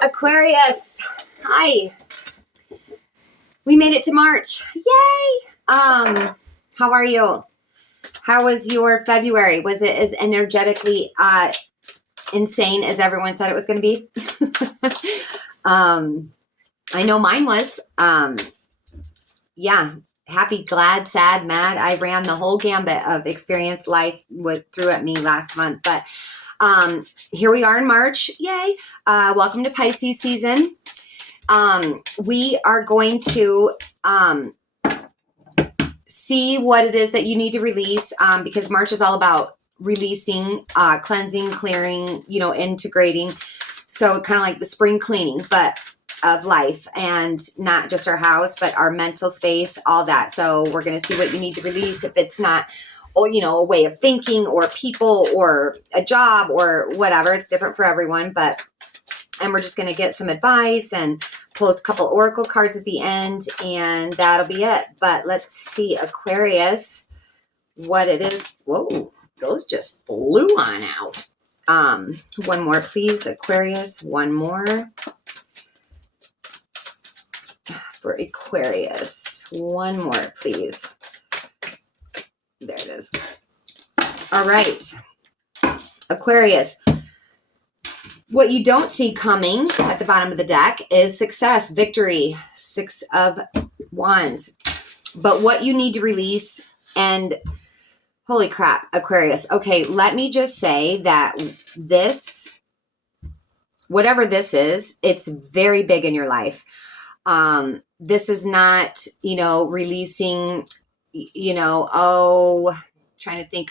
Aquarius, hi. We made it to March. Yay! How are you? How was your February? Was it as energetically insane as everyone said it was going to be? I know mine was. Yeah. Happy, glad, sad, mad. I ran the whole gambit of experience life threw at me last month. But here we are in March. Yay. Welcome to Pisces season. We are going to see what it is that you need to release because March is all about releasing, cleansing, clearing, integrating. So kind of like the spring cleaning, but of life, and not just our house, but our mental space, all that. So we're going to see what you need to release. If it's not, a way of thinking or people or a job or whatever, it's different for everyone, and we're just going to get some advice and pull a couple oracle cards at the end, and that'll be it. But let's see, Aquarius, what it is. Whoa, those just flew on out. One more, please, Aquarius. One more for Aquarius. One more, please. There it is. All right, Aquarius. What you don't see coming at the bottom of the deck is success, victory, 6 of Wands. But what you need to release, and holy crap, Aquarius. Okay, let me just say that this, whatever this is, it's very big in your life. This is not, releasing, trying to think,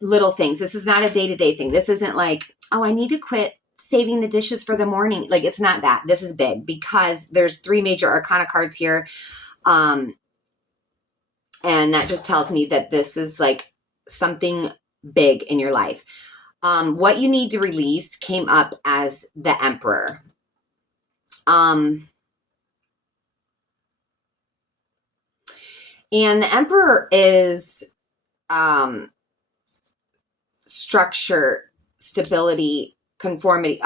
little things. This is not a day-to-day thing. This isn't like, I need to quit saving the dishes for the morning. Like, it's not that. This is big because there's 3 major arcana cards here. And that just tells me that this is like something big in your life. What you need to release came up as the Emperor. And the Emperor is structure, stability, conformity.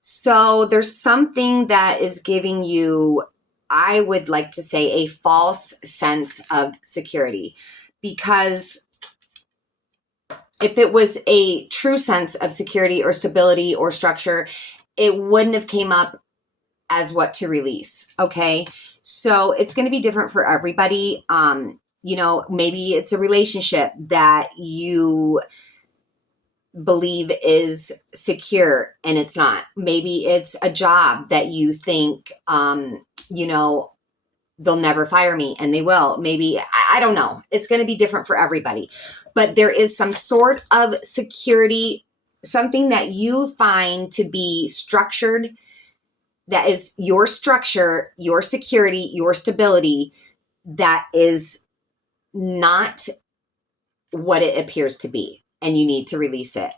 So there's something that is giving you, I would like to say, a false sense of security, because if it was a true sense of security or stability or structure, it wouldn't have came up as what to release. Okay. So it's going to be different for everybody. Maybe it's a relationship that you believe is secure and it's not. Maybe it's a job that you think, they'll never fire me, and they will. Maybe, I don't know. It's going to be different for everybody. But there is some sort of security, something that you find to be structured, that is your structure, your security, your stability, that is not what it appears to be, and you need to release it.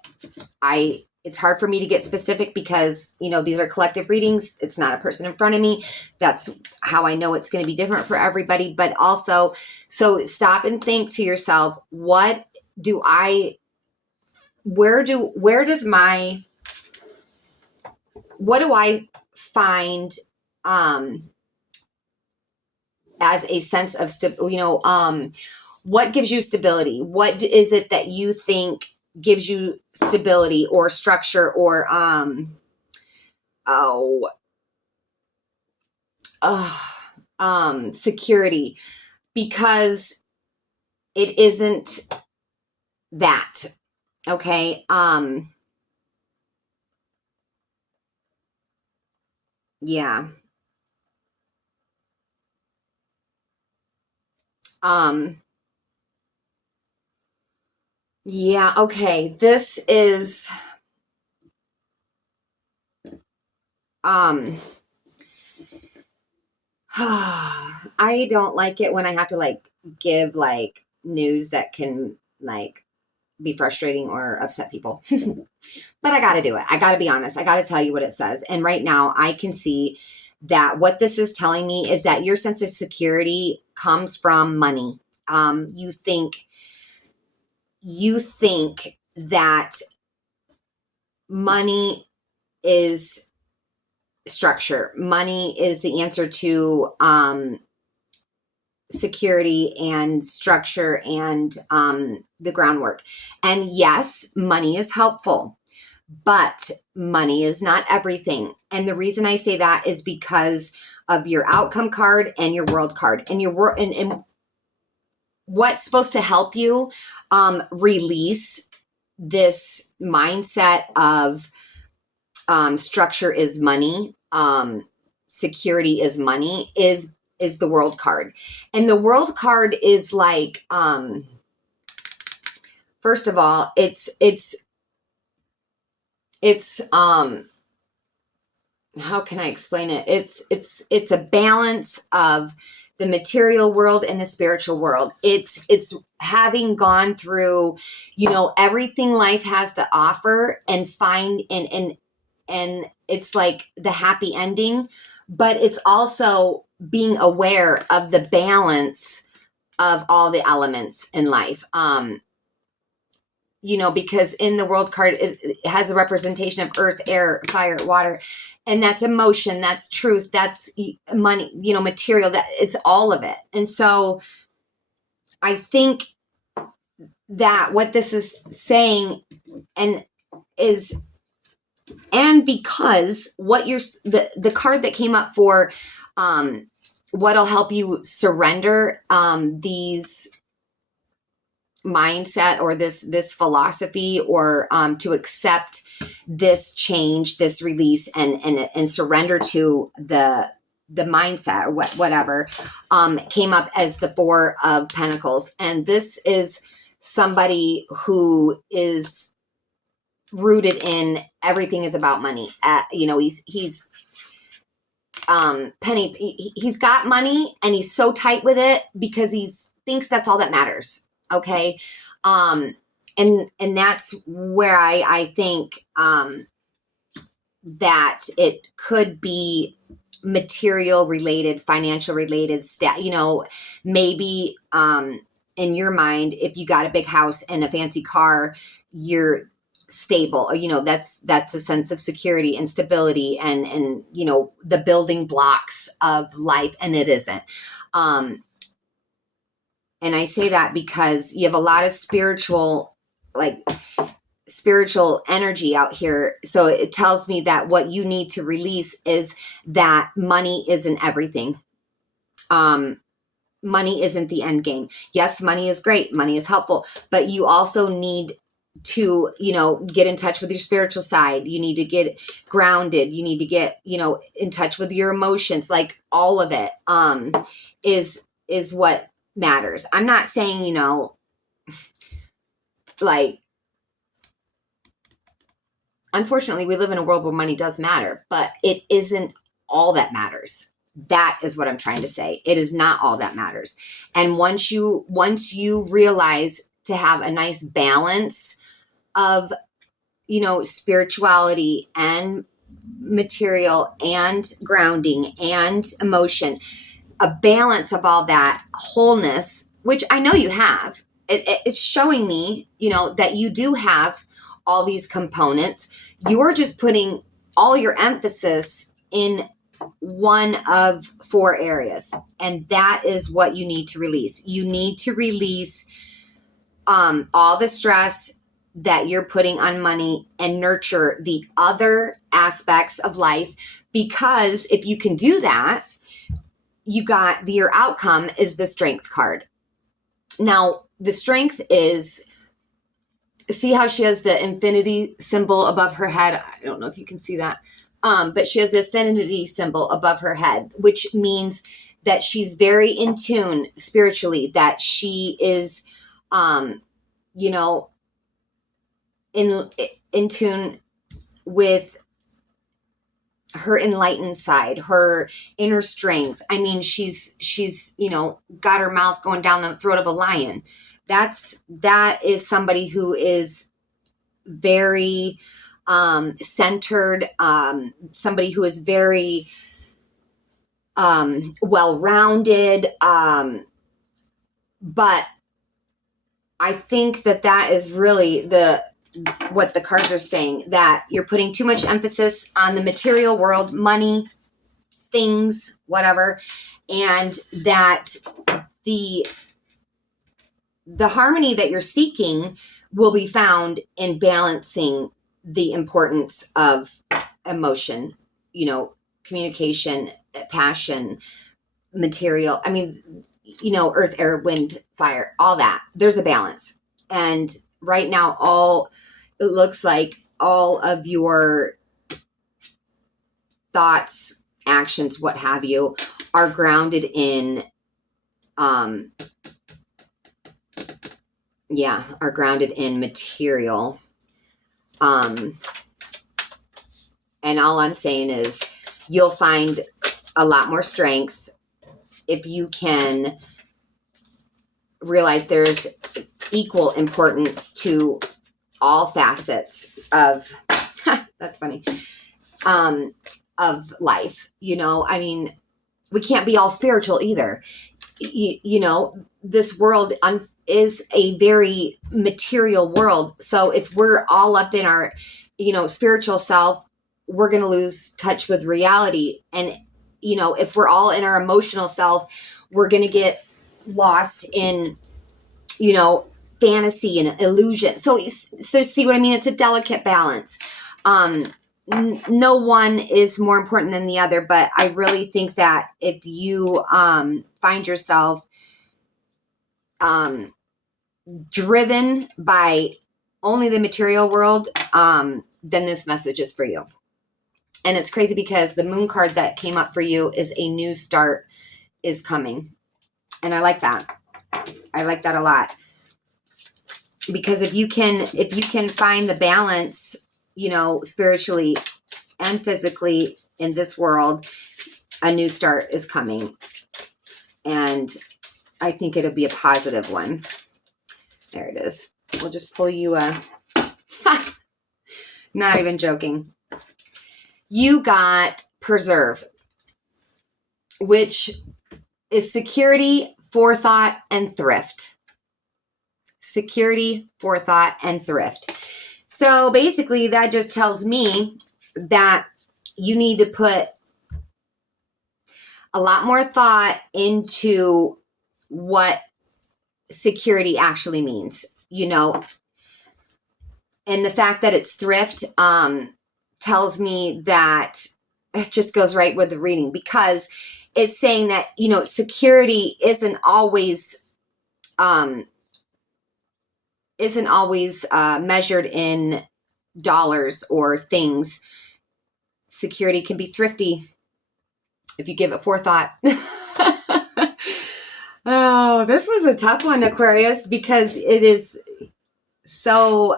It's hard for me to get specific because, these are collective readings. It's not a person in front of me. That's how I know it's going to be different for everybody. But also, so stop and think to yourself, what do I find as a sense of what gives you stability? What is it that you think gives you stability or structure or security? Because it isn't that. Okay. Yeah. Yeah, okay. This is I don't like it when I have to give news that can be frustrating or upset people. But I got to do it. I got to be honest. I got to tell you what it says. And right now I can see that what this is telling me is that your sense of security comes from money. You think that money is structure. Money is the answer to security and structure and the groundwork. And yes, money is helpful, but money is not everything. And the reason I say that is because of your outcome card and your world card, and your world, and what's supposed to help you release this mindset of structure is money, security is money, is the world card. And the world card is like, first of all, it's how can I explain it? It's a balance of the material world and the spiritual world. It's having gone through, everything life has to offer and find, and it's like the happy ending, but it's also being aware of the balance of all the elements in life. Because in the world card, it has a representation of earth, air, fire, water, and that's emotion, that's truth, that's money, material, that it's all of it. And so I think that what this is saying because what the card that came up for what'll help you surrender these mindset or this philosophy, or to accept this change, this release, and surrender to the mindset, or whatever, came up as the Four of Pentacles. And this is somebody who is rooted in everything is about money. He's he's got money, and he's so tight with it because he thinks that's all that matters. Okay. And that's where I think, that it could be material related, financial related, maybe, in your mind, if you got a big house and a fancy car, you're stable, that's a sense of security and stability and the building blocks of life, and it isn't. And I say that because you have a lot of spiritual energy out here. So it tells me that what you need to release is that money isn't everything. Money isn't the end game. Yes, money is great. Money is helpful, but you also need to, get in touch with your spiritual side. You need to get grounded. You need to get, in touch with your emotions. Like all of it, is what matters. I'm not saying, unfortunately we live in a world where money does matter, but it isn't all that matters. That is what I'm trying to say. It is not all that matters. And once you realize to have a nice balance of, spirituality and material and grounding and emotion, a balance of all that wholeness, which I know you have, it's showing me, that you do have all these components. You're just putting all your emphasis in one of four areas. And that is what you need to release. You need to release all the stress that you're putting on money and nurture the other aspects of life. Because if you can do that, your outcome is the Strength card. Now, the Strength is, see how she has the infinity symbol above her head? I don't know if you can see that. But she has the infinity symbol above her head, which means that she's very in tune spiritually, that she is, in tune with her enlightened side, her inner strength. I mean, she's got her mouth going down the throat of a lion. That is somebody who is very centered, somebody who is very well-rounded. But I think that is really what the cards are saying, that you're putting too much emphasis on the material world, money, things, whatever, and that the harmony that you're seeking will be found in balancing the importance of emotion, communication, passion, material. I mean, earth, air, wind, fire, all that. There's a balance. And right now, it looks like all of your thoughts, actions, what have you, are grounded in, are grounded in material. And all I'm saying is you'll find a lot more strength if you can realize there's equal importance to all facets of, that's funny, of life. I mean, we can't be all spiritual either. This world is a very material world. So if we're all up in our, spiritual self, we're going to lose touch with reality. And, if we're all in our emotional self, we're going to get lost in, fantasy and illusion. So see what I mean? It's a delicate balance. No one is more important than the other, but I really think that if you find yourself driven by only the material world, then this message is for you. And it's crazy because the moon card that came up for you is a new start is coming. And I like that. I like that a lot. Because if you can find the balance, spiritually and physically in this world, a new start is coming. And I think it'll be a positive one. There it is. We'll just pull you a, not even joking. You got preserve, which is security, forethought, and thrift. Security, forethought, and thrift. So basically that just tells me that you need to put a lot more thought into what security actually means, and the fact that it's thrift tells me that it just goes right with the reading, because it's saying that, security isn't always measured in dollars or things. Security can be thrifty if you give it forethought. Oh, this was a tough one, Aquarius, because it is so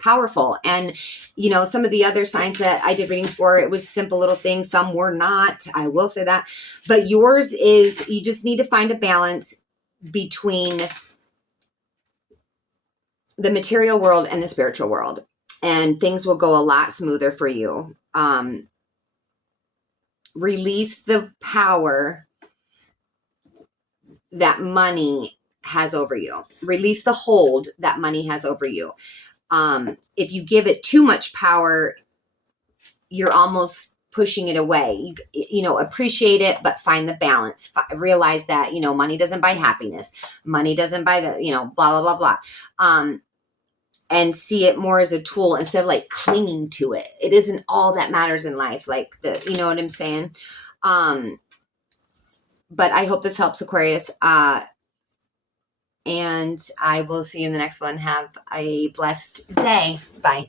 powerful. And, some of the other signs that I did readings for, it was simple little things. Some were not. I will say that. But yours is, you just need to find a balance between the material world and the spiritual world. And things will go a lot smoother for you. Release the power that money has over you. Release the hold that money has over you. If you give it too much power, you're almost pushing it away. Appreciate it, but find the balance. Realize that, money doesn't buy happiness. Money doesn't buy the, blah, blah, blah, blah. And see it more as a tool instead of like clinging to it. It isn't all that matters in life. Like you know what I'm saying? But I hope this helps, Aquarius. And I will see you in the next one. Have a blessed day. Bye.